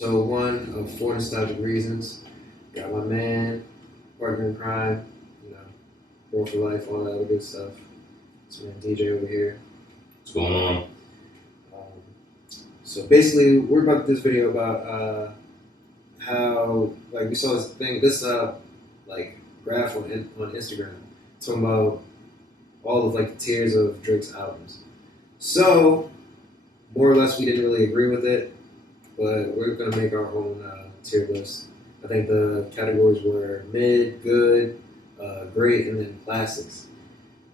So one of four nostalgic reasons. Got my man, partner in crime, you know, bro for life, all that other good stuff. This man DJ over here. What's going on? Um, so basically, we're about to do this video about how we saw this graph on Instagram talking about all of the tiers of Drake's albums. So more or less, we didn't really agree with it, but we're gonna make our own tier list. I think the categories were mid, good, great, and then classics.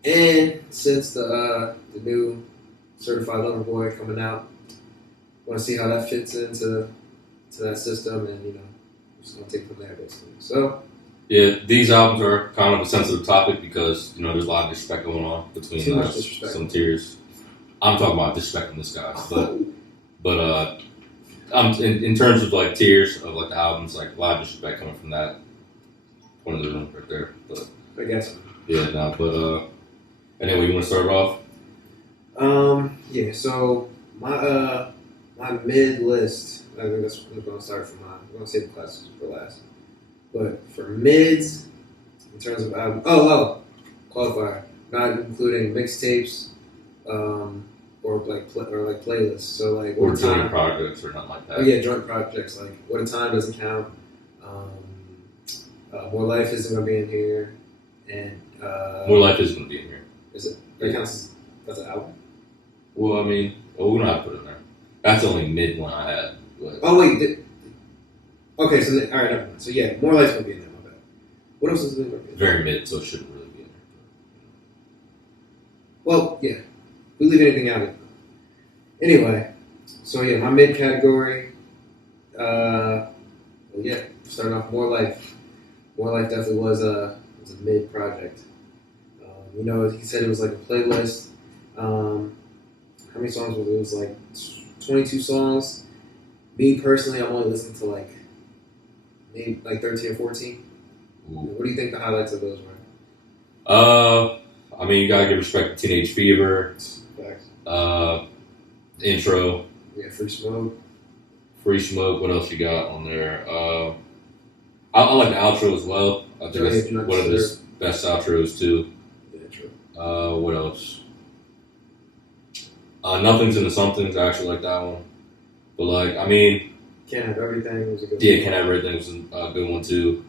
And since the new Certified Lover Boy coming out, want to see how that fits into that system, and we're just gonna take it from there basically. So Yeah, these albums are kind of a sensitive topic because there's a lot of disrespect going on between too much disrespect. some tiers. I'm talking about disrespecting this guy, but in terms of tiers of the albums, a lot of disrespect coming from that point of the room right there. But I guess. yeah, no, but anyway, you want to start off? Yeah. So my mid list. I think that's I'm gonna start from mine. I'm gonna save the classics for last. But for mids, in terms of album, qualifier, not including mixtapes, or playlists. So Or joint projects or nothing like that. Oh yeah, joint projects. What a Time doesn't count. More Life isn't gonna be in here, and More Life is going to be in here. Is it? That counts as an album. Well, we don't have to put it in there. That's the only mid one I had. But Oh wait. Okay, so all right, never mind. So yeah, More Life's gonna be in there. My bad. What else is in there? very mid, so it shouldn't really be in there. Well, yeah. We leave anything out of it. Anyway, so yeah, my mid category. Starting off More Life. More Life definitely was a mid project. He said it was a playlist. How many songs was it? It was 22 songs. Me personally, I'm only listening to maybe 13 or 14. Ooh. What do you think the highlights of those were? You gotta give respect to Teenage Fever, Facts. intro, Yeah, Free Smoke. Free Smoke. What else you got on there? I like the outro as well. I think that's one of his best outros too. Yeah, true. What else? Nothing's in the Somethings. I actually like that one. But Can't Have Everything was a good yeah, one. Can't Have Everything was a good one too.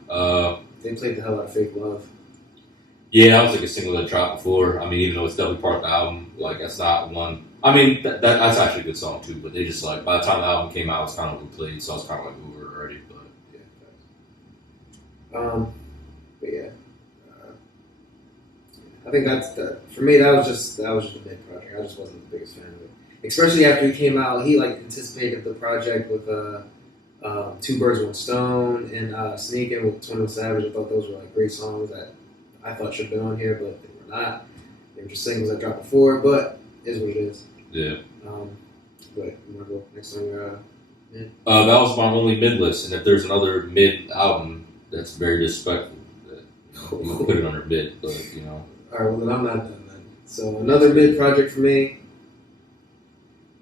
They played the hell out of Fake Love. Yeah, that was a single that dropped before. Even though it's definitely part of the album, that's not one. That's actually a good song too. But they just by the time the album came out, it was kind of overplayed, so I was kind of over already. But Yeah, but yeah, I think for me. That was just a mid project. I just wasn't the biggest fan of it, especially after he came out. He anticipated the project with Two Birds One Stone and Sneakin' with 21 Savage. I thought those were great songs that I thought should have been on here, but they were not. They were just singles that dropped before, but it is what it is. yeah. But you want to go next on your mid? That was my only mid list, and if there's another mid album that's very disrespectful, I'm gonna put it under mid. But All right, well then I'm not done then. So another mid project for me.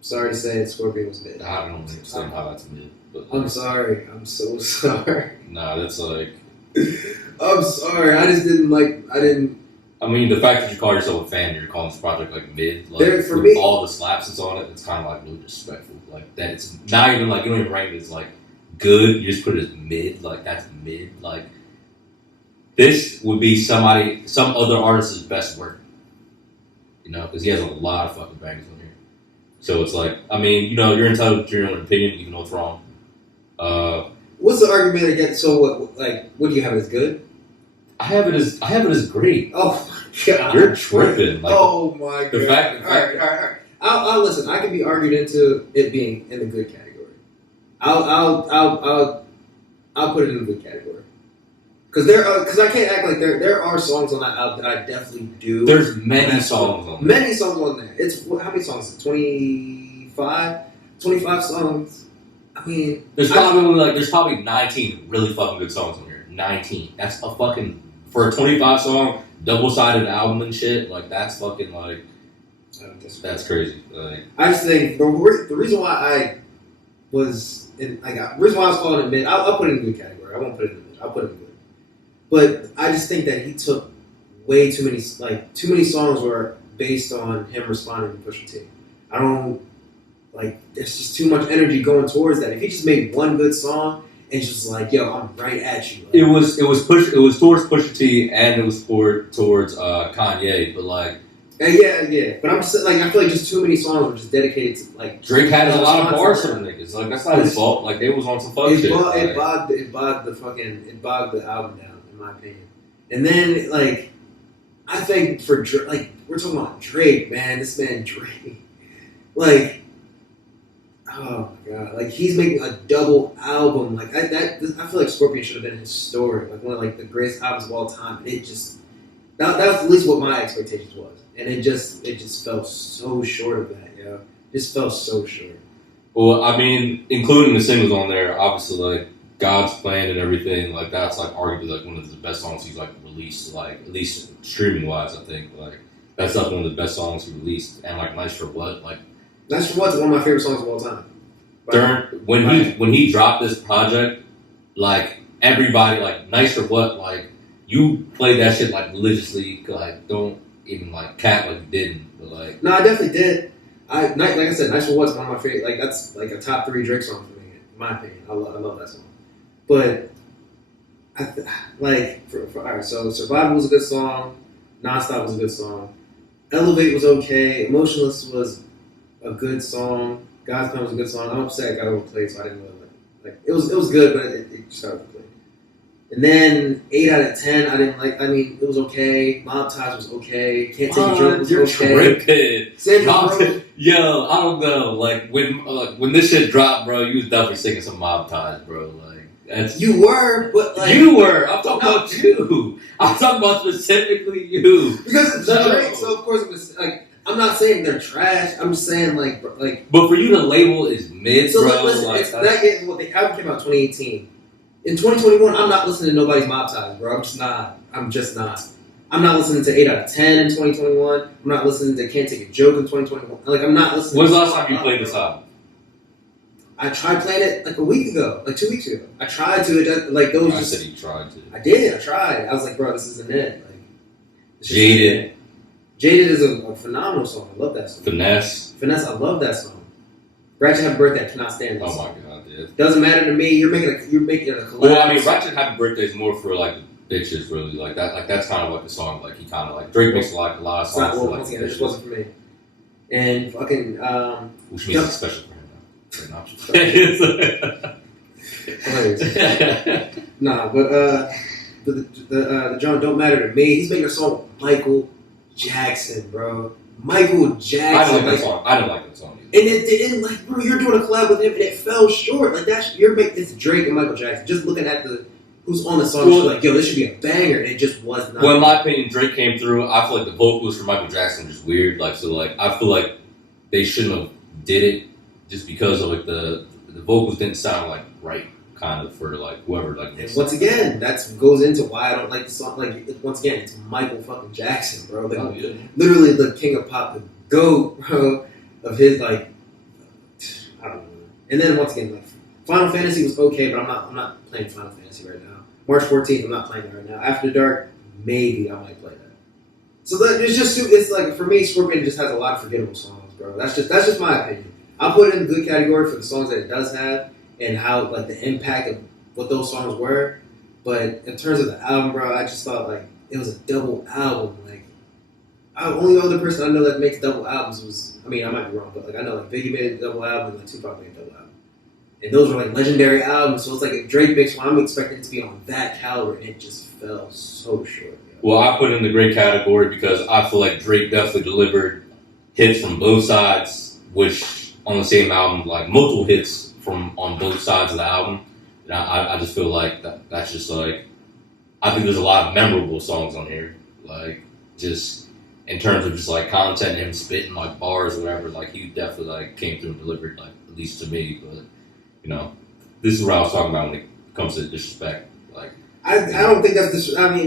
Sorry to say it, Scorpion was mid. I don't understand how that's mid. But I'm sorry. I'm so sorry. nah, that's I'm sorry. I just didn't like. I didn't. the fact that you call yourself a fan, you're calling this project mid, For with me, all the slaps that's on it, it's kind of really disrespectful. That it's not even you don't even rank it as good. You just put it as mid. That's mid. This would be some other artist's best work. Because he has a lot of fucking bangers on here. So it's you're entitled to your own opinion, even though it's wrong. what's the argument against? So what do you have as good? I have it as great. Oh my god, You're tripping. oh my god. the fact. All right. I'll listen. I can be argued into it being in the good category. I'll put it in the good category. Because I can't act like there are songs on that album that I definitely do. There's many songs on there. Many songs on there. It's how many songs? Is it 25? 25 songs. There's probably 19 really fucking good songs on here. 19. That's a fucking for a 25 song double sided album and shit. That's fucking that's crazy. I just think the reason why I was in like reason why I was calling it mid. I'll put it in good category. I won't put it in mid. I'll put it in good. But I just think that he took way too many songs were based on him responding to Pusha T. I don't like. There's just too much energy going towards that. If he just made one good song and just like, yo, I'm right at you. Like, it was towards Pusha T and it was towards Kanye, but like. Yeah. But I'm just like I feel like just too many songs were just dedicated to like Drake had a lot of bars from niggas. Like that's not his fault. Like they was on some fuck shit. It bogged the album down, in my opinion. And then like I think for Drake, like we're talking about Drake, man. This man Drake, like, oh my god, like he's making a double album. Like I feel like Scorpion should have been historic, like one of like the greatest albums of all time. And it just that was at least what my expectations was. And it just fell so short of that, yo. Just fell so short. Well, I mean, including the singles on there, obviously, like God's Plan and everything, like that's like arguably like one of the best songs he's like released, like at least streaming wise. I think like that's like one of the best songs he released, and like Nice for What, like Nice for What's one of my favorite songs of all time. When he dropped this project, like everybody, like Nice for What, like you played that shit like religiously, like don't. Even like Cat like didn't, but like no, I definitely did. Like I said, Nice for What's one of my favorite. Like that's like a top 3 Drake song for me, in my opinion. I love that song. But all right, so Survival was a good song. Nonstop was a good song. Elevate was okay. Emotionless was a good song. God's Plan was a good song. I'm upset it got overplayed, so I didn't really like. It was good, but it just got overplayed. And then 8 out of 10, I didn't like. I mean, it was okay. Mob Ties was okay. Can't Take a Joke was you're okay. Tripping. Yo, I don't know. Like when this shit dropped, bro, you was definitely singing some Mob Ties, bro. Like that's you were, but like you were. I'm talking about you. I'm talking about specifically you. Because it's Drake, so of course it like. I'm not saying they're trash. I'm just saying like. But for you to label is mid, so bro. Listen, like, it's that. Well, the album came out 2018. In 2021, I'm not listening to nobody's Mob Ties, bro. I'm just not. I'm not listening to 8 out of 10 in 2021. I'm not listening to Can't Take a Joke in 2021. Like, I'm not listening. When's the last time you played this album? I tried playing it like a week ago, like 2 weeks ago. I tried to. Like those. I said you tried to. I did. I tried. I was like, bro, this isn't it. Like, Jaded. Jaded is a phenomenal song. I love that song. Finesse. I love that song. Ratchet Happy Birthday, I cannot stand that song. Oh my god, dude. Doesn't matter to me. You're making it a collab. Well, I mean, Ratchet Happy Birthday is more for like bitches, really. Like that. Like that's kind of like the song. Like he kind of like Drake makes a lot of songs for like once again, bitches. it just wasn't for me. And fucking. Which means it's special for him now. Hilarious. Nah, but the John don't matter to me. He's making a song with Michael Jackson, bro. Michael Jackson. I don't like that song. I don't like that song either. And it didn't like, bro. You're doing a collab with him, and it fell short. Like it's Drake and Michael Jackson. Just looking at who's on the song, you're like, yo, this should be a banger. And it just was not. Well, in my opinion, Drake came through. I feel like the vocals for Michael Jackson are just weird. Like so, like I feel like they shouldn't have did it just because of like the vocals didn't sound like right. Kind of for like whoever like. And once again, that goes into why I don't like the song. Like once again, it's Michael fucking Jackson, bro. Like literally the king of pop, the GOAT, bro, of his like. I don't know. And then once again, like Final Fantasy was okay, but I'm not playing Final Fantasy right now. March 14th, I'm not playing that right now. After Dark, maybe I might play that. So it's like for me, Scorpion just has a lot of forgettable songs, bro. That's just my opinion. I'll put it in the good category for the songs that it does have. And how like the impact of what those songs were, but in terms of the album, bro, I just thought like it was a double album. Like, only other person I know that makes double albums was, I mean, I might be wrong, but like I know like Biggie made a double album and like Tupac made a double album, and those were like legendary albums. So it's like if Drake makes one, I'm expecting it to be on that caliber, and it just fell so short. Yo. Well, I put it in the great category because I feel like Drake definitely delivered hits from both sides, which on the same album, like multiple hits. From on both sides of the album, and I just feel like that's just like I think there's a lot of memorable songs on here, like just in terms of just like content and him spitting like bars or whatever. Like he definitely like came through and delivered, like at least to me. But you know, this is what I was talking about when it comes to disrespect. Like I don't think that's I mean,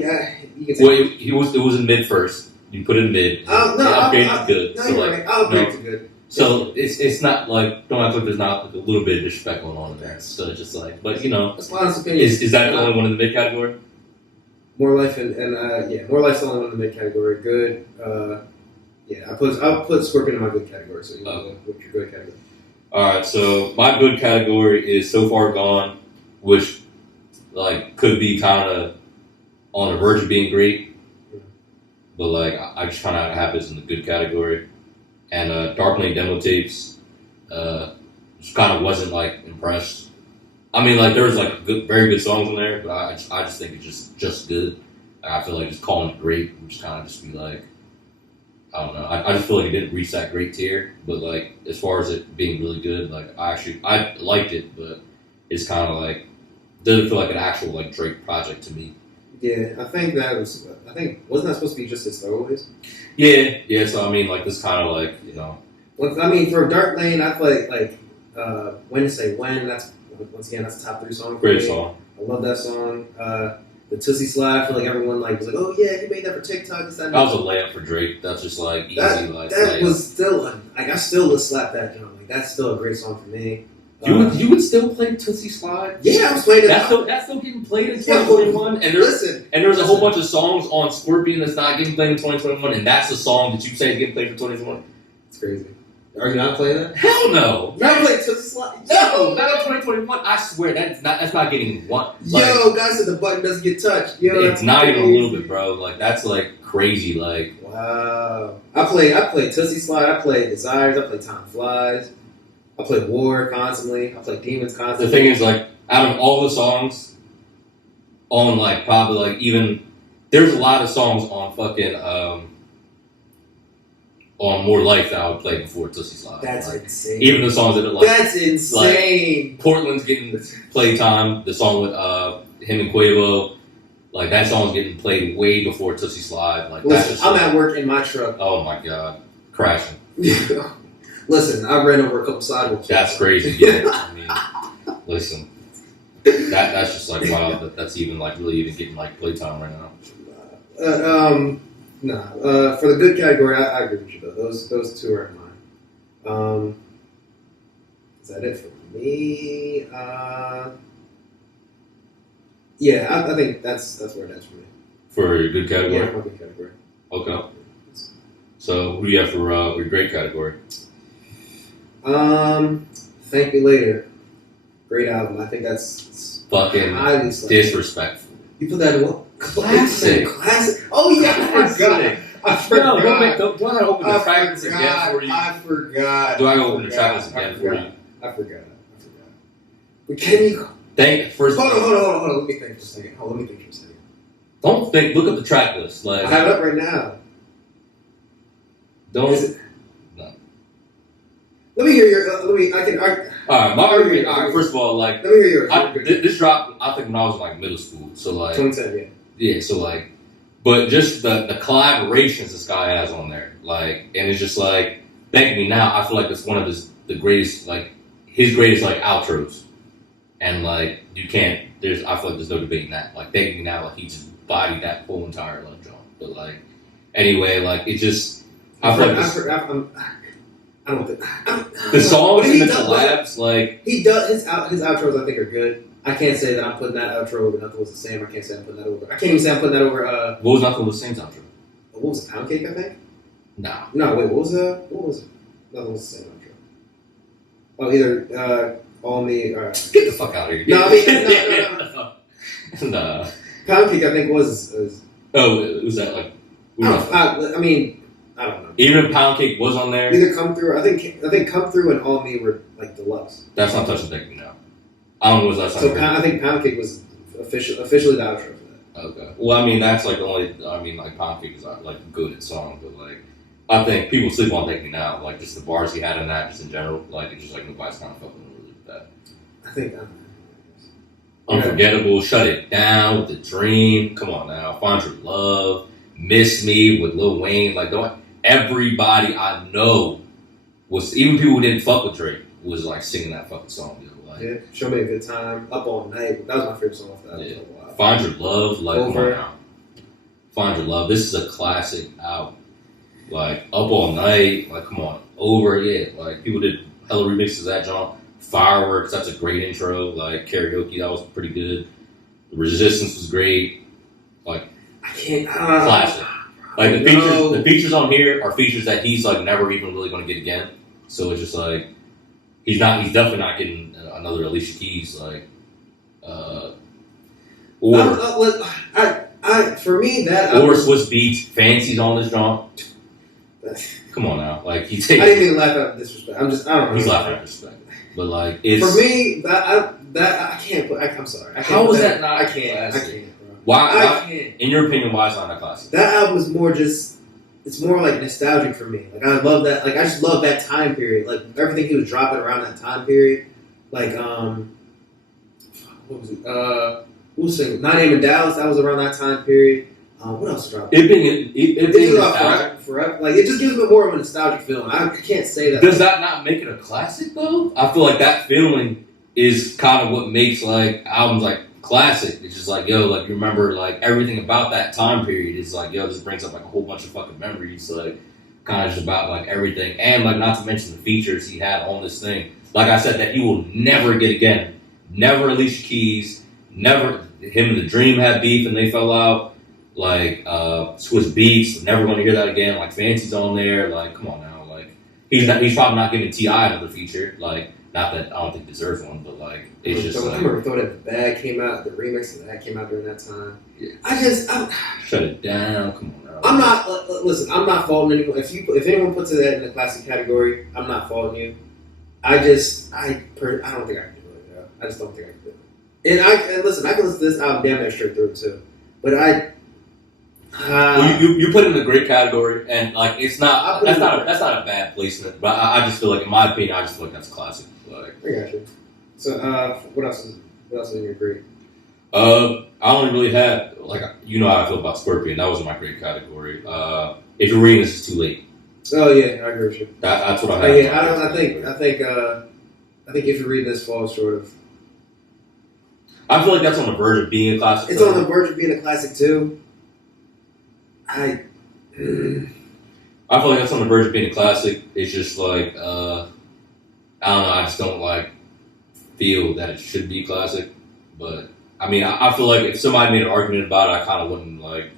you can say it was in mid first. You put it in mid. No, upgrade is good. No, so you're like, right. I'll upgrade to good. So it's not like don't act like there's not like a little bit of disrespect going on in there. So it's just like, but That's my honest opinion. is that the only one in the mid category? More Life and More Life's the only one in the mid category. Good. I'll put Scorpion in my good category. So you know what's your good category? All right, so my good category is So Far Gone, which like could be kind of on the verge of being great, but like I just kind of have this in the good category. And Dark Lane demo tapes, just kind of wasn't like impressed. I mean, like there was like very good songs in there, but I just think it's just good. I feel like just calling it great would just kind of just be like, I don't know. I just feel like it didn't reach that great tier. But like as far as it being really good, like I liked it, but it's kind of like doesn't feel like an actual like Drake project to me. Yeah, I think wasn't that supposed to be just his throwaways? Yeah. So I mean, like this kind of like Well, I mean, for Dark Lane, I play like When to Say When. That's once again that's a top 3 song. Great song. I love that song. The Tootsie Slide, I feel like everyone like was like, oh yeah, you made that for TikTok. That was a layup for Drake. That's just like easy. That layup. was still like I still would slap that joint. Like that's still a great song for me. You would still play Tootsie Slide? Yeah, I was playing it. That's still getting played in 2021. And there's a whole bunch of songs on Scorpion that's not getting played in 2021, and that's the song that you say is getting played for 2021. It's crazy. Are you not playing that? Hell no. You're not playing Tootsie Slide? No, not in 2021. I swear that's not getting one. Like, yo, guys said the button doesn't get touched. Yo, it's not even a little bit, bro. Like that's like crazy. Like wow. I play Tootsie Slide. I play Desires. I play Time Flies. I play War constantly. I play Demons constantly. The thing is, like, out of all the songs on, like, probably, like, even there's a lot of songs on fucking on More Life that I would play before Tootsie Slide. That's like, insane. Even the songs that are like that's insane. Like, Portland's getting playtime. The song with him and Quavo, like that song's getting played way before Tootsie Slide. Like listen, that's I'm at work in my truck. Oh my god, crashing. Listen, I ran over a couple sidewalks. That's crazy. Yeah, I mean, listen, that's just like wow. That's even like really even getting like playtime right now. For the good category, I agree with you though. Those two are mine. Is that it for me? Yeah, I think that's where it is for me. For your good category? Yeah, for my good category. Okay. So who do you have for your great category? Thank Me Later. Great album. I think that's fucking highly disrespectful. You put that in what? Classic. Oh yeah, I forgot. No, do I gotta open the track list again for you? I forgot. Do I gotta open the track list again for you? I forgot. But can you first hold on. Let me think for a second. Don't think. Look up the track list. Like I have it up right now. Don't. No. Let me hear your. All right. First of all, like let me hear yours. This dropped. I think when I was in like middle school. So like 2010. Yeah. So like, but just the collaborations this guy has on there, like, and it's just like, Thank Me Now. I feel like it's one of the greatest, like, his greatest like outros, and like you can't. I feel like there's no debating that. Like Thank Me Now, like he just bodied that whole entire like drum. But like, anyway, like it just. I feel like I don't think the songs and the collabs, like he does his outros. I think are good. I can't say that I'm putting that outro over Nothing Was the Same. I can't say I'm putting that over. I can't even say I'm putting that over. What was Nothing Was the Same's outro? What was it? Pound Cake, I think. No, wait. What was it? Nothing Was the Same outro. Oh, either All Me. Get the fuck out of here. No, I mean no. Pound Cake, I think was. Was that like? I don't know. Even Pound Cake was on there. Either Come Through. I think Come Through and All Me were like deluxe. That's not touching Thank Me Now. I don't know what that's. So I think Pound Cake was officially the outro for that. Okay. Well, I mean that's like the only. I mean like Pound Cake is like a good song, but like I think people sleep on Thank Me Now. Like just the bars he had in that, just in general, like it's just like nobody's kind of fucking really with that. I think. Unforgettable, Shut It Down with The Dream. Come on now, Find Your Love, Miss Me with Lil Wayne. Like everybody I know was, even people who didn't fuck with Drake was like singing that fucking song. Like, yeah, Show Me a Good Time, Up All Night. That was my favorite song off that album. Yeah. Find Your Love, like come on now. Find Your Love. This is a classic album. Like Up All Night, like come on, Over It. Like people did hella remixes of that genre. Fireworks, that's a great intro. Like Karaoke, that was pretty good. Resistance was great. Like I can't. classic. Like the features on here are features that he's like never even really going to get again. So it's just like he's definitely not getting another Alicia Keys like or For me that or Swiss Beats Fancies on this genre. Come on now, like he I didn't mean to laugh at disrespect. I don't know. He's laughing at disrespect, but like it's for me I can't put. I'm sorry. I can't how put is that not? I can't. Classic? I can't, bro. Why? I can't. In your opinion, why is it not a classic? That album is more just. It's more like nostalgic for me. Like I love that. Like I just love that time period. Like everything he was dropping around that time period. Like what was it? Who was singing? Not Name in Dallas. That was around that time period. What else dropped? It being nostalgic. Forever. Like it just gives me more of a nostalgic feeling. I can't say that. Does that not make it a classic though? I feel like that feeling is kind of what makes like albums like classic. It's just like yo, like you remember like everything about that time period is like yo, this brings up like a whole bunch of fucking memories. Like kind of just about like everything, and like not to mention the features he had on this thing. Like I said, that he will never get again. Never Alicia Keys. Never him and the Dream had beef and they fell out. Like Swiss Beats, never going to hear that again. Like Fancy's on there. Like come on now. Like he's probably not giving T.I. another feature. Like not that I don't think he deserves one, but like it's just. I remember Throw That in the Bag came out. The remix of that came out during that time. Yeah. I'm shut it down. Come on now. I'm not listen. I'm not faulting anyone. If anyone puts that in the classic category, I'm not faulting you. I don't think I can do it. Yo. I just don't think I can do it. And listen, I can listen to this album damn near straight through too. But well, you put it in a great category, and like it's not that's not a bad placement. But I just feel like, in my opinion, I just feel like that's classic. Like I got you. So what else is in your grade? I only really had like you know how I feel about Scorpion. That wasn't my great category. If you're reading this, is too late. Oh yeah, I agree with you. That's what I had. Yeah, I think if you're reading this, falls short of. I feel like that's on the verge of being a classic. It's on the verge of being a classic too. I feel like that's on the verge of being a classic. It's just like I don't know. I just don't like feel that it should be classic. But I mean, I feel like if somebody made an argument about it, I kind of wouldn't like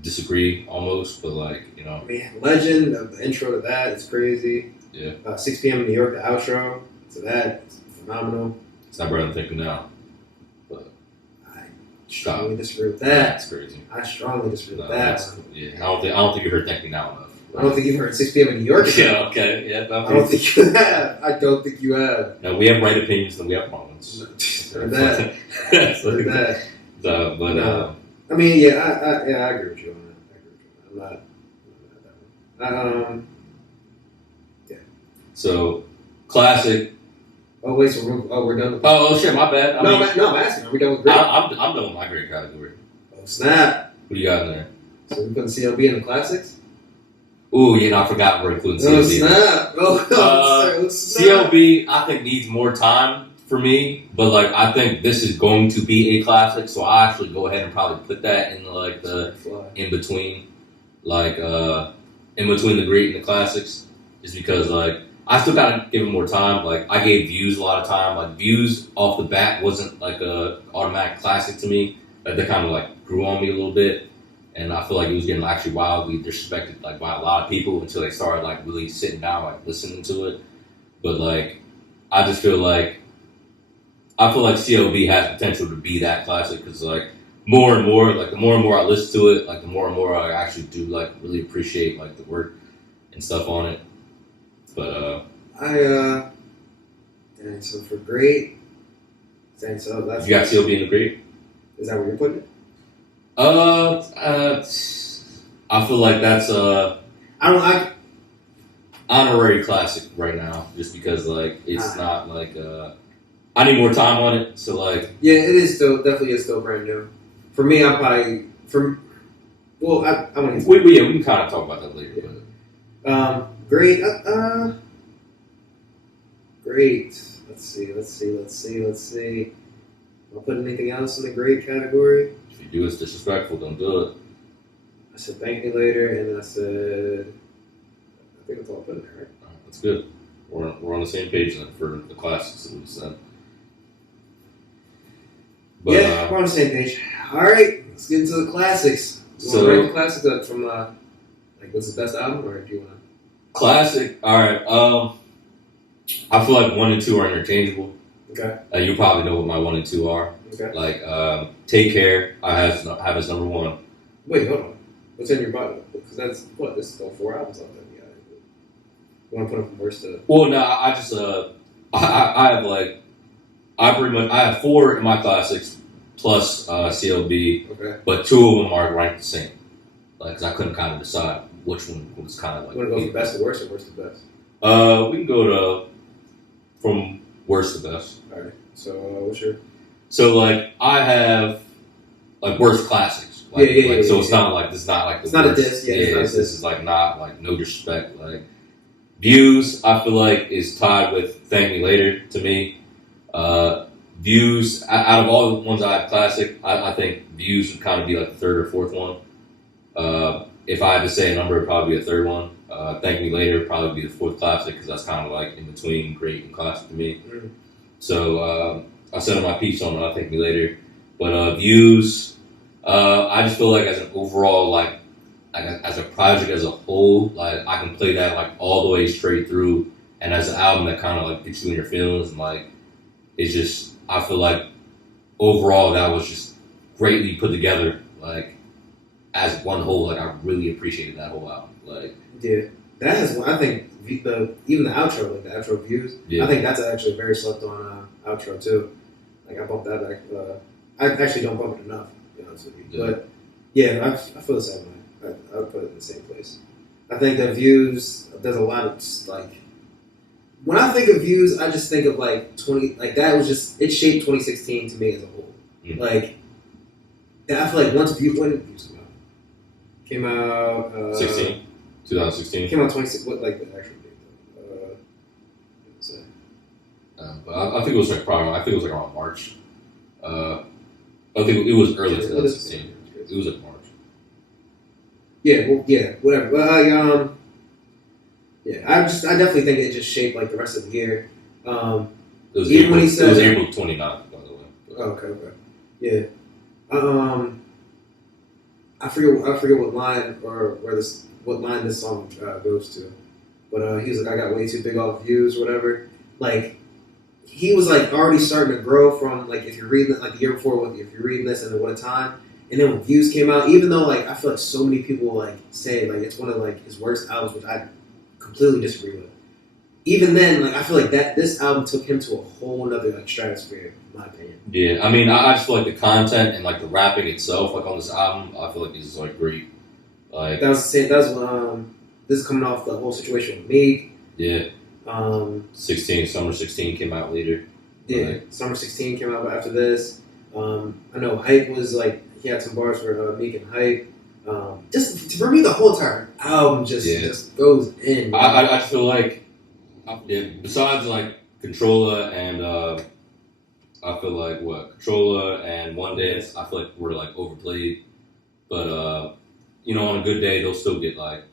disagree almost. But like I mean, Legend, the intro to that is crazy. Yeah. 6 p.m. in New York, the outro to that is phenomenal. It's not better than Thinking Now. Strongly disagree with that. That's crazy. I strongly disagree with that. Yeah, I don't think you heard "Thank Me Now" enough. I don't think you've heard 6 p.m. in New York. Yeah, okay, yeah. I don't think you have. I don't think you have. No, we have right opinions and we have wrong ones. that. But I mean, yeah, I agree with you on that. I'm not yeah. So, classic. Oh wait, so we're done with Oh shit, my bad. I'm asking. Are we done with grade? I'm done with my grade category. Oh snap! What do you got in there? So we putting CLB in the classics? Ooh, yeah, I forgot we're including CLB. Oh snap! CLB, I think needs more time for me, but like I think this is going to be a classic, so I actually go ahead and probably put that in like the in between, like in between the great and the classics, just because like. I still gotta give it more time. Like I gave Views a lot of time. Like Views off the bat wasn't like a automatic classic to me. Like they kind of like grew on me a little bit, and I feel like it was getting actually wildly disrespected like by a lot of people until they started like really sitting down like listening to it. But like I feel like CLB has potential to be that classic because like more and more like the more and more I listen to it, like the more and more I actually do like really appreciate like the work and stuff on it. But dang, so for great, dang, so that's you got CLB in the great. Is that where you're putting it? I feel like that's honorary classic right now, just because like it's not like I need more time on it. So like yeah, it is definitely is still brand new. For me, I'm probably I want to. We can kind of talk about that later. Yeah. Great. Great. Let's see. I'll put anything else in the great category. If you do, it's disrespectful. Don't do it. I said thank me later, and then I said I think it's all put in there, right? That's good. We're on the same page then for the classics at least then. But, yeah, we're on the same page. All right, let's get into the classics. You want to rank the classics up from like what's the best album, or do you want to? Classic. All right. I feel like 1 and 2 are interchangeable. Okay. You probably know what my 1 and 2 are. Okay. Like Take Care. I have as number 1. Wait, hold on. What's in your bottom? Because that's what this is all 4 albums out there. Yeah. You want to put them from worst to? Well, no, I just I have like I have 4 in my classics plus CLB, Okay. but 2 of them are ranked the same. Like, 'cause I couldn't kind of decide which one was kind of like. You want to go from best to worst or worst to best? We can go to from worst to best. All right. So what's your? So like I have like worst classics. Like, Yeah. So it's not like this is not like the It's not a worst. diss. Yeah, it's not a this diss. is like not like no disrespect. Like Views, I feel like is tied with Thank Me Later to me. Views out of all the ones I have classic, I think Views would kind of be like the 3rd or 4th one. If I had to say a number, it'd probably be a 3rd one. Thank Me Later would probably be the 4th classic because that's kind of like in between great and classic to me. Mm. So I said my piece on it. Thank Me Later, but Views, I just feel like as an overall like as a project as a whole, like I can play that like all the way straight through, and as an album that kind of like gets you in your feelings and like it's just I feel like overall that was just greatly put together like as one whole. Like I really appreciated that whole album. Like Yeah, that is. I think even the outro, like the outro Views. yeah, I think that's actually a very slept on outro too. Like I bumped that back. I actually don't bump it enough, to be honest with you. Yeah. But yeah, I feel the same way. I would put it in the same place. I think that Views. There's a lot of just, like when I think of Views, I just think of like 20. Like that was just it shaped 2016 to me as a whole. Mm. Like I feel like once Views, when did Views come out? Came out 2016. Came out 26. What like the actual date though? So, But I think it was like probably I think it was like around March. I think it was early 2016. It was like March. yeah, well, yeah, whatever. But yeah, I definitely think it just shaped like the rest of the year. It was Even April, when he said- it was April 29th, by the way. But, Okay, yeah. I forget what line or what line this song goes to, but he was like, I got way too big off Views, or whatever. Like he was like already starting to grow from like if you're reading it like the year before, if you're reading this and What a Time, and then when Views came out, even though like I feel like so many people like say like it's one of like his worst albums, which I completely disagree with. Even then, like I feel like that this album took him to a whole nother like stratosphere, in my opinion. yeah, I mean, I just feel like the content and like the rapping itself, like on this album, I feel like is like great. Like That was the same. That was this is coming off the whole situation with Meek. yeah, 16, Summer 16 came out later. Yeah, Right. Summer 16 came out after this. I know Hype was like he had some bars for Meek and Hype. Just for me, the whole entire album just goes in. I just feel like besides like Controller and I feel like Controller and One Dance, I feel like were like overplayed. But on a good day they'll still get like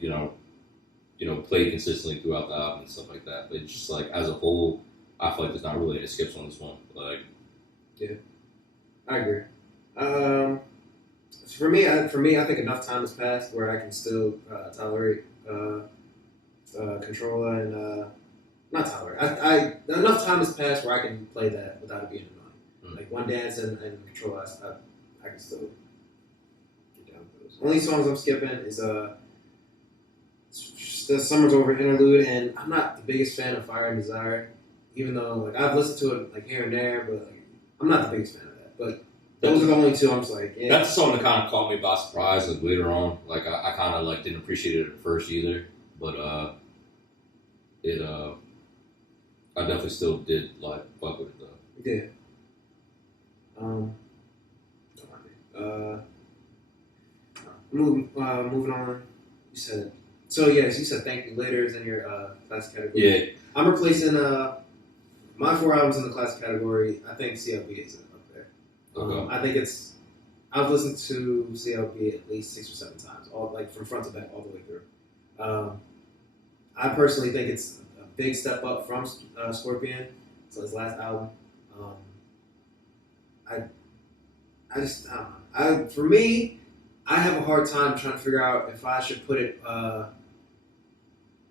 played consistently throughout the album and stuff like that. But it's just like as a whole, I feel like there's not really any skips on this one. Like I agree. For me, I think enough time has passed where I can still tolerate Controller and not tolerate. I enough time has passed where I can play that without it being annoying. Like One Dance and Controller, I can still get down with those. Only songs I'm skipping is the Summer's Over interlude, and I'm not the biggest fan of Fire and Desire, even though like I've listened to it like here and there, but like I'm not the biggest fan of that. But those are the only two I'm just like, yeah. that's a song that kind of caught me by surprise. Like later on, like I kind of like didn't appreciate it at first either, but I definitely still did like fuck with it though. Yeah. Moving on. You said so. Yes, you said Thank Me Later is in your classic category. Yeah, I'm replacing my 4 albums in the classic category. I think CLB is up there. okay. I think it's I've listened to CLB at least 6 or 7 times, all like from front to back, all the way through. I personally think it's a big step up from Scorpion. So his last album. I just I don't know. For me, I have a hard time trying to figure out if I should put it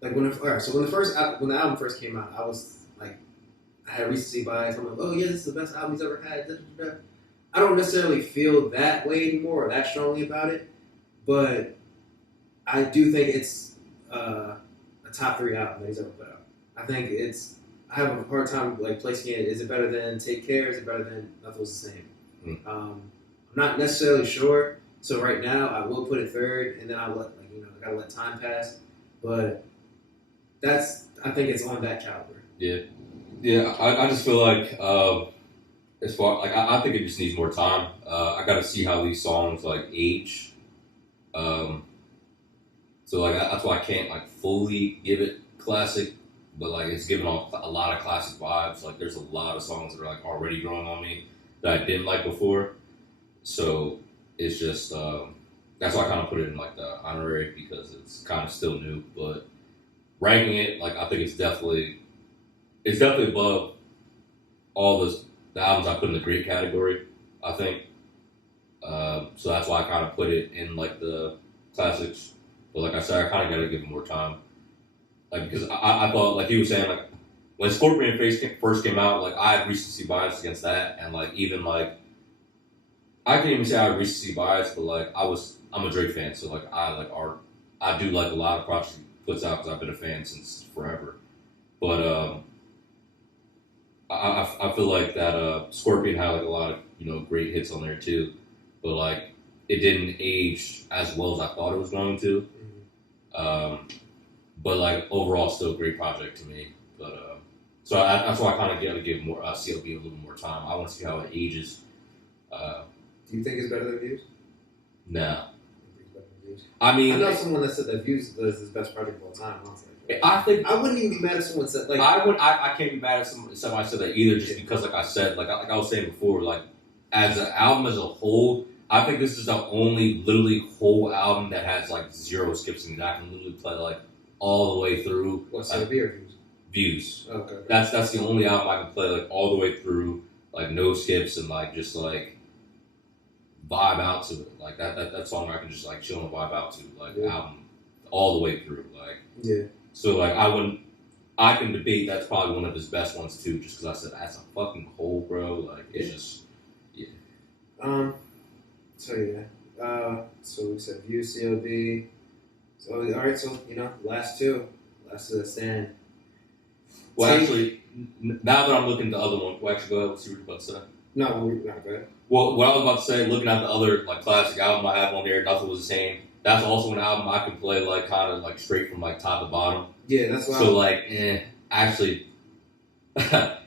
like when the album first came out, I was like I had recency bias. I'm like, oh yeah, this is the best album he's ever had. Da, da, da. I don't necessarily feel that way anymore or that strongly about it, but I do think it's a top 3 album that he's ever put out. I think I have a hard time like placing it. Is it better than Take Care? Is it better than Nothing Was the Same? I'm not necessarily sure. So right now, I will put it 3rd, and then I'll let I gotta let time pass. But I think it's on that caliber. Yeah. I just feel like as far like I think it just needs more time. I got to see how these songs like age. So like that's why I can't like fully give it classic, but like it's giving off a lot of classic vibes. Like there's a lot of songs that are like already growing on me that I didn't like before. So it's just that's why I kind of put it in like the honorary because it's kind of still new. But ranking it, like I think it's definitely above all the albums I put in the great category. I think so that's why I kind of put it in like the classics. But like I said, I kind of got to give it more time. Like because I thought like he was saying like when Scorpion first came out, like I had recency bias against that, and like even like I can't even say I had recency bias, but like I'm a Drake fan, so like I do like a lot of projects he puts out because I've been a fan since forever. But I feel like that Scorpion had like a lot of great hits on there too, but like it didn't age as well as I thought it was going to. But like overall, still a great project to me. But so that's why I kind of got to give more CLB a little more time. I want to see how it ages. Do you think it's better than Views? No. I know someone that said that Views is his best project of all time. I think I wouldn't even be mad if someone said like I can't be mad if somebody said that either, just because like I said, like I was saying before, like as an album as a whole, I think this is the only literally whole album that has like 0 skips and I can literally play like all the way through. What's like, CLB or Views? Views. Okay. That's the only album I can play like all the way through, like no skips and like just like vibe out to it. Like that song I can just like chill and vibe out to, like the album all the way through. Like so like I can debate that's probably one of his best ones too, just because I said as a fucking whole, bro. Like it's just So yeah. So we said View, CLB. So all right. So last two of the stand. Well, actually, now that I'm looking at the other one, well, actually, go ahead. Let's see what you're about to say. No, we're not good. Well, what I was about to say, looking at the other like classic album I have on here, Nothing Was the Same. That's also an album I can play like kind of like straight from like top to bottom. Yeah, that's why. So actually, actually,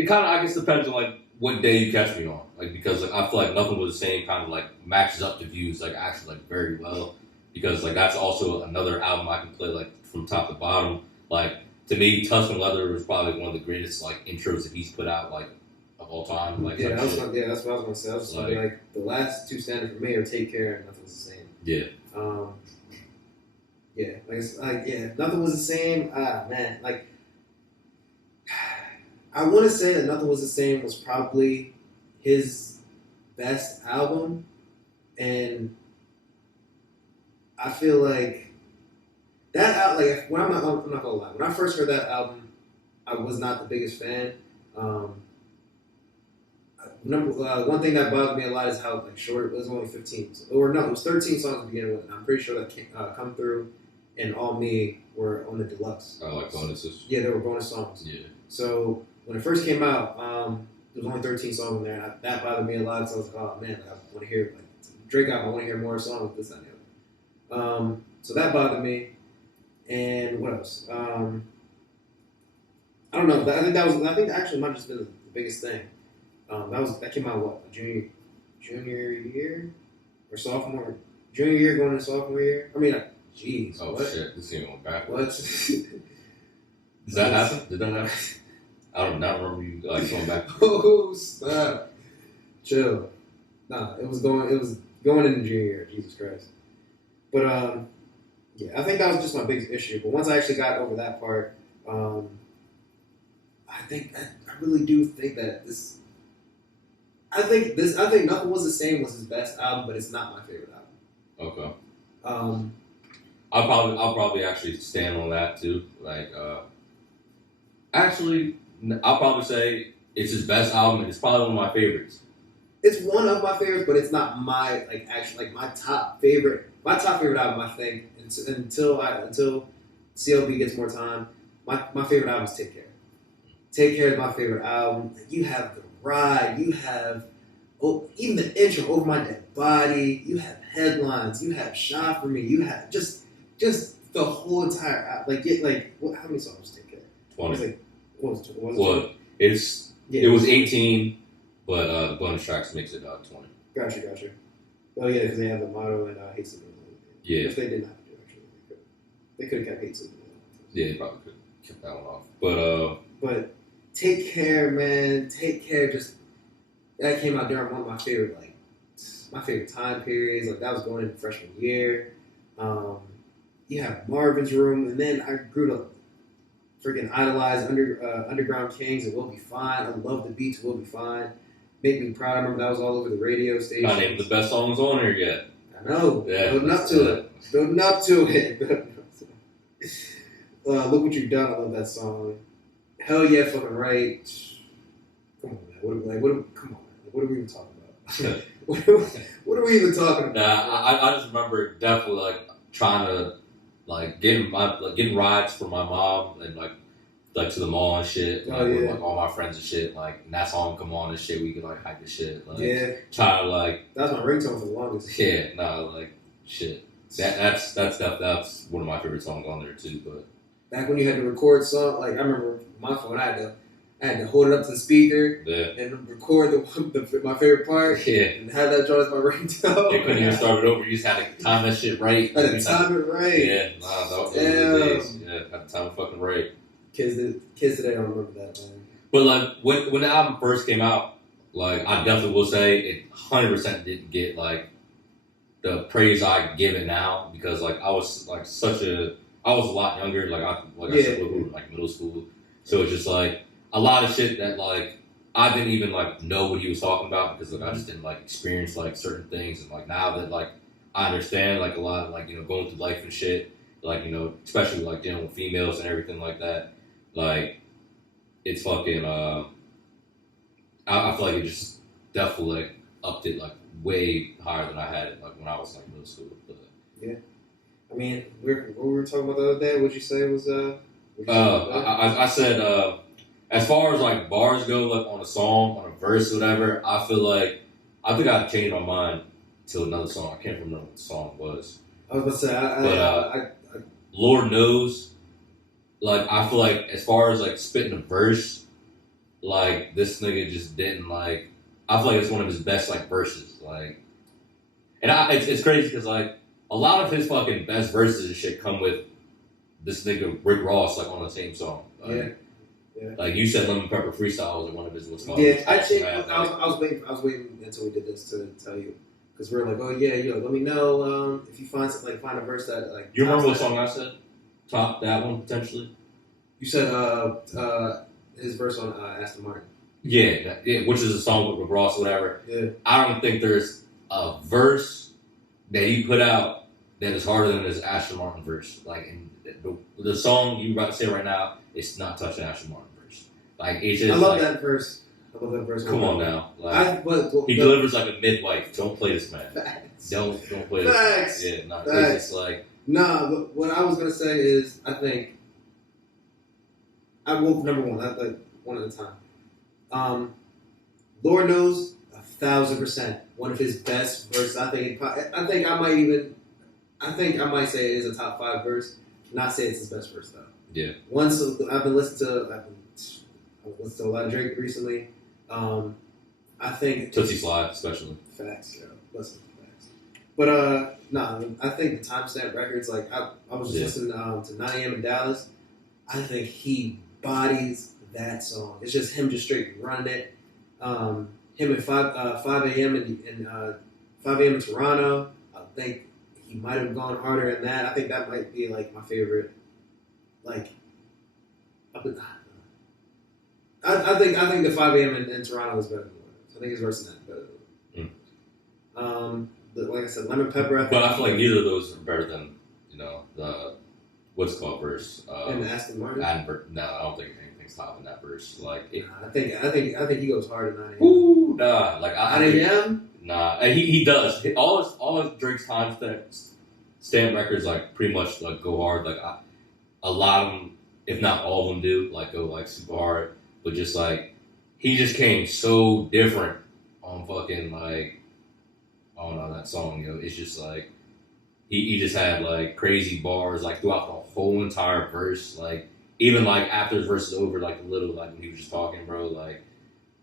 it kind of I guess depends on like what day you catch me on. Like because like I feel like Nothing Was the Same kind of like matches up to Views like actually like very well because like that's also another album I can play like from top to bottom. Like to me, Tuscan Leather was probably one of the greatest like intros that he's put out like of all time. Like that's what I was gonna say. I was just like the last two standard for me are Take Care and Nothing Was the Same. Yeah. Nothing Was the Same. Man, like I want to say that Nothing Was the Same was probably his best album, and I feel like that like when I'm not gonna lie. When I first heard that album, I was not the biggest fan. One thing that bothered me a lot is how like short it was. Only 15, it was 13 songs to begin with. And I'm pretty sure that Come Through and All Me were on the deluxe. Oh, like bonuses. Yeah, they were bonus songs. Yeah. So when it first came out, there was only 13 songs in there. And that bothered me a lot. So I was like, oh man, I want to hear like Drake album. I want to hear more songs with this and the other. So that bothered me. And what else? I don't know. I think actually might have just been the biggest thing. That came out what junior year or sophomore? Junior year going into sophomore year. I mean, jeez. Oh what? Shit! This game went back. What? Does that happen? Did that happen? I don't remember you like going back. Oh, stop. Chill. Nah, it was going into junior year. Jesus Christ. But yeah, I think that was just my biggest issue. But once I actually got over that part, I really do think that this. I think Nothing Was the Same was his best album, but it's not my favorite album. Okay. Um, I'll probably actually stand on that too. Like, actually, I'll probably say it's his best album, and it's probably one of my favorites. it's one of my favorites, but it's not my my top favorite. My top favorite album, I think, until CLB gets more time. My favorite album is Take Care. Take Care is my favorite album. You have The Ride. You have even the intro, Over My Dead Body. You have Headlines. You have Shine For Me. You have just the whole entire album. How many songs Take Care? 20. What was it? Well, it was 18, but the bonus tracks makes it 20. Gotcha. Oh yeah, because they have the motto and Hate Sleeping Alone. Yeah. If they didn't have to do actually, they could have kept Hate Sleeping Alone. Yeah, they probably could have kept that one off. But Take Care, man. Take Care. Just that came out during one of my favorite time periods. Like that was going into freshman year. You have Marvin's Room, and then I grew to freaking idolize Underground Kings and We'll Be Fine. I love the beats. We'll Be Fine. Make Me Proud. I remember that was all over the radio station. Not named the best songs on here yet. I know. Yeah, Building up to it. Building up to it. Look What You've Done. I love that song. Hell Yeah, Fucking Right. Come on, man. Come on, man. What are we even talking about? what are we even talking about? Nah, I just remember definitely like trying to getting rides for my mom and like to the mall and shit. With like all my friends and shit. Like and that song come on and shit. We could like hype the shit. Like, yeah. Trying to like. That was my ringtone for the longest. Yeah. No. Like shit. That's one of my favorite songs on there too. But back when you had to record song, like I remember my phone, I had to hold it up to the speaker and record my favorite part. Yeah. And have that joint as my ringtone. You couldn't even start it over. You just had to time that shit right. Had to time it right. Yeah. Nah, that was the days. Yeah. Had to time it fucking right. Kids today don't remember that, man. But like when the album first came out, like I definitely will say it 100% didn't get like the praise I give it now because like I was like I was a lot younger. I said we were like middle school, so it's just like a lot of shit that like I didn't even like know what he was talking about because like I just didn't like experience like certain things and like now that like I understand like a lot of like going through life and shit like especially like dealing with females and everything like that like it's fucking I feel like it just definitely like upped it like way higher than I had it like when I was like middle school. But yeah, I mean what we were talking about the other day. What'd you say was I said as far as like bars go like on a song on a verse or whatever I feel like I think I changed my mind to another song. I can't remember what the song was. I was about to say Lord Knows. Like I feel like as far as like spitting a verse, like this nigga just didn't like. I feel like it's one of his best like verses. Like, and it's crazy because like a lot of his fucking best verses and shit come with this nigga Rick Ross like on the same song. Like, yeah. Like you said, Lemon Pepper Freestyle was like one of his what's called. Yeah, I was waiting until we did this to tell you because we were like, oh yeah, let me know if you find a verse that like. You remember what song I said? Top that one potentially. You said his verse on Aston Martin. Yeah, which is a song with Rick Ross, whatever. Yeah. I don't think there's a verse that he put out that is harder than his Aston Martin verse. Like, in the song you're about to say right now, it's not touching Aston Martin verse. Like, it's just I love that verse. Come on now. Like, he delivers like a midwife. Don't play this man. Facts. Don't play this Facts. man. Yeah, no, Facts. it's like... Nah, but what I was going to say is, I think... number one, like one at a time. Lord Knows, 1,000%. One of his best verses. I think I might say it is a top 5 verse. Not say it's his best verse though. Yeah. I've been listening to a lot of Drake recently. I think Tootsie Slide, especially. Facts, yo. Listen, facts. But I think the timestamp records. Like I was just listening to 9 AM in Dallas. I think he bodies that song. It's just him just straight running it. him at 5 a.m. in 5 a.m. in Toronto. I think he might have gone harder in that. I think that might be like my favorite. Like, I think the 5 a.m. in Toronto is better than Winners. I think his verse in that is better than like I said, Lemon Pepper. I think, But I feel like neither of those are better than the what's it called verse. and Aston Martin. No, I don't think anything's topping that verse. Like, I think he goes hard at 9 a.m. ooh, nah. Like 9 a.m. Nah, and he does. All his Drake's stamp records like pretty much like go hard. Like a lot of them, if not all of them, do like go like super hard. But just like he just came so different on fucking like I don't know that song. It's just like he just had like crazy bars like throughout the whole entire verse. Like even like after his verse is over, like a little like when he was just talking, bro, like.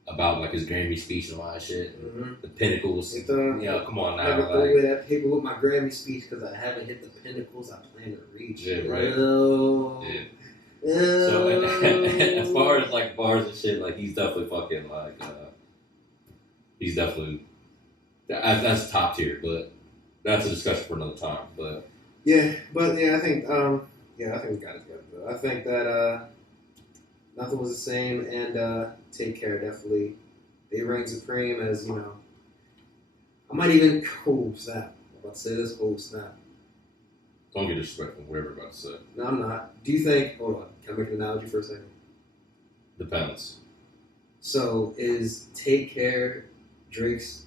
About like his Grammy speech and all that shit, and the pinnacles. Come on now. Never throw away that paper with my Grammy speech because I haven't hit the pinnacles I plan to reach. Yeah, right. Yeah. So as far as like bars and shit, like he's definitely fucking like he's definitely that's top tier, but that's a discussion for another time. But I think we got it together. Though. I think that Nothing Was the Same and Take Care definitely they reign supreme as I might even snap. I'm about to say this. Snap. don't get disrespectful. Whatever you're about to say. No, I'm not. Do you think? Hold on. Can I make an analogy for a second? Depends. So is Take Care Drake's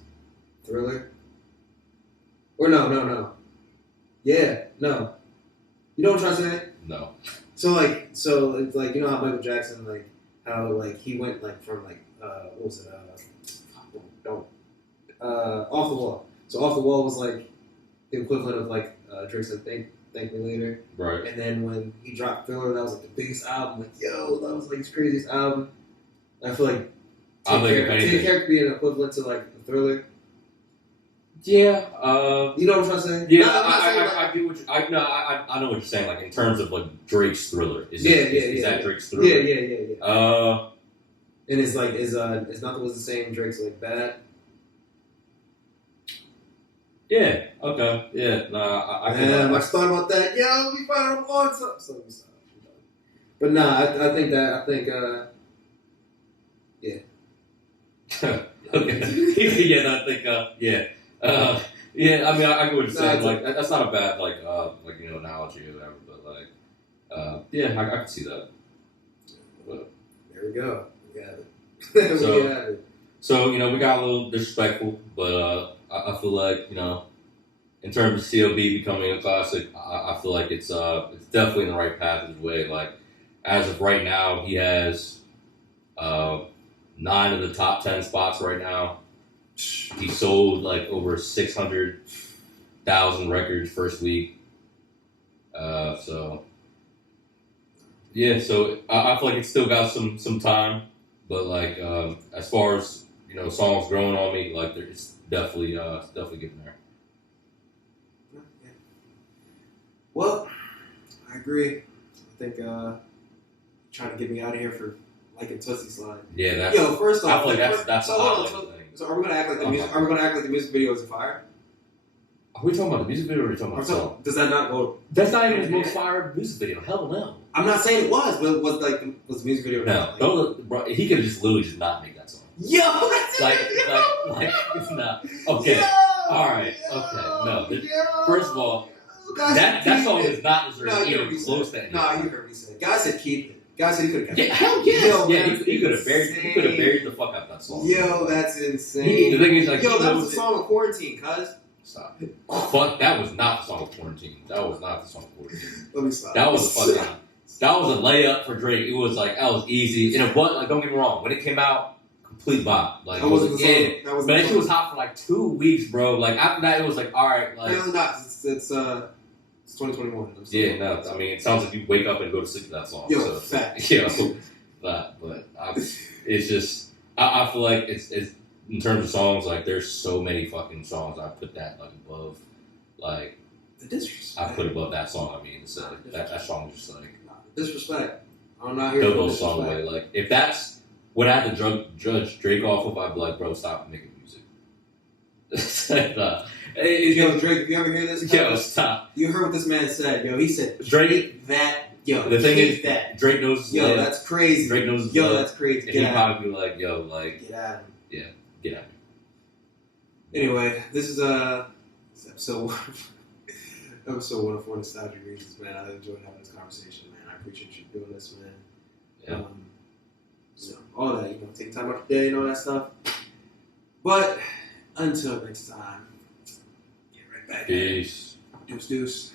Thriller? Or no. Yeah, no. You know what I'm trying to say? No. So it's like how Michael Jackson how he went from what was it? Off the Wall. So Off the Wall was like the equivalent of Drake's Thank Me Later. Right. And then when he dropped Thriller, that was the biggest album. That was his craziest album. I feel like Take Care could be an equivalent to the Thriller. Yeah. You know what I'm trying to say? Yeah, I get what I know what you're saying. Like in terms of Drake's Thriller. Is that Drake's Thriller? Yeah. And it's is Nothing Was the Same. Drake's Bad. Yeah. Okay. Yeah. Nah. I thought about that. Yeah, we found him on something. So, but I think yeah. Okay. Yeah. I think. Yeah. Yeah. I mean, I get what you're saying. That's not a bad analogy or whatever. But yeah, I can see that. But there we go. We got it. So we got a little disrespectful, but I feel like in terms of CLB becoming a classic, I feel like it's definitely in the right path of his way. Like as of right now, he has 9 of the top 10 spots right now. He sold over 600,000 records first week. So I feel like it's still got some time, but as far as songs growing on me, it's definitely getting there. Yeah. Well, I agree. I think trying to get me out of here for liking Tootsie Slide. Yeah, that's. First off, I feel like that's so thing. So are we gonna act like the music? Are we gonna act like the music video is fire? Are we talking about the music video or are we talking about the song? Does that not go? That's not even his most fire music video. Hell no. I'm not saying it was, but was the music video? No, bro, he could have just literally just not make that song. Yo, that's it's not okay. All right, okay. No, first of all, that song is not deserving even close to anything. No, you heard me say. Guy said keep it. Guy said he could have kept it. Yeah, hell yes. He could have buried the fuck out that song. Yo, that's insane. The thing is, that was the song of Quarantine, cuz. Stop. Fuck, that was not the song of Quarantine. That was not the song of Quarantine. Let me stop. That was that was a layup for Drake. It was that was easy. And it was don't get me wrong, when it came out, complete bop. But that shit was hot for 2 weeks, bro. After that, it was all right. No, not. It's 2021. Yeah, no. I mean, it sounds like you wake up and go to sleep to that song. Yo, fact. Yeah, but it's just I feel like it's in terms of songs, there's so many fucking songs I put that above, the disrespect. I put above that song. I mean, that song was just disrespect. I'm not here. Throw those songs away. If that's when I had to judge Drake off of, I'd be like, bro, stop making music. Yo, Drake, if you ever hear this, Yo, stop. you heard what this man said. Yo, he said Drake. that. Yo, The thing is, that. Drake knows his Yo, layup. that's crazy. Drake knows his Yo, layup. that's crazy. And Get he'd out. probably be like, yo, like, Get out. get out. Anyway, this is episode 104 Nostalgic Reasons, man. I enjoyed having this conversation, man. I appreciate you doing this, man. Yeah. All that, take time out the day and all that stuff. But until next time, get right back at it. Peace. Deuce.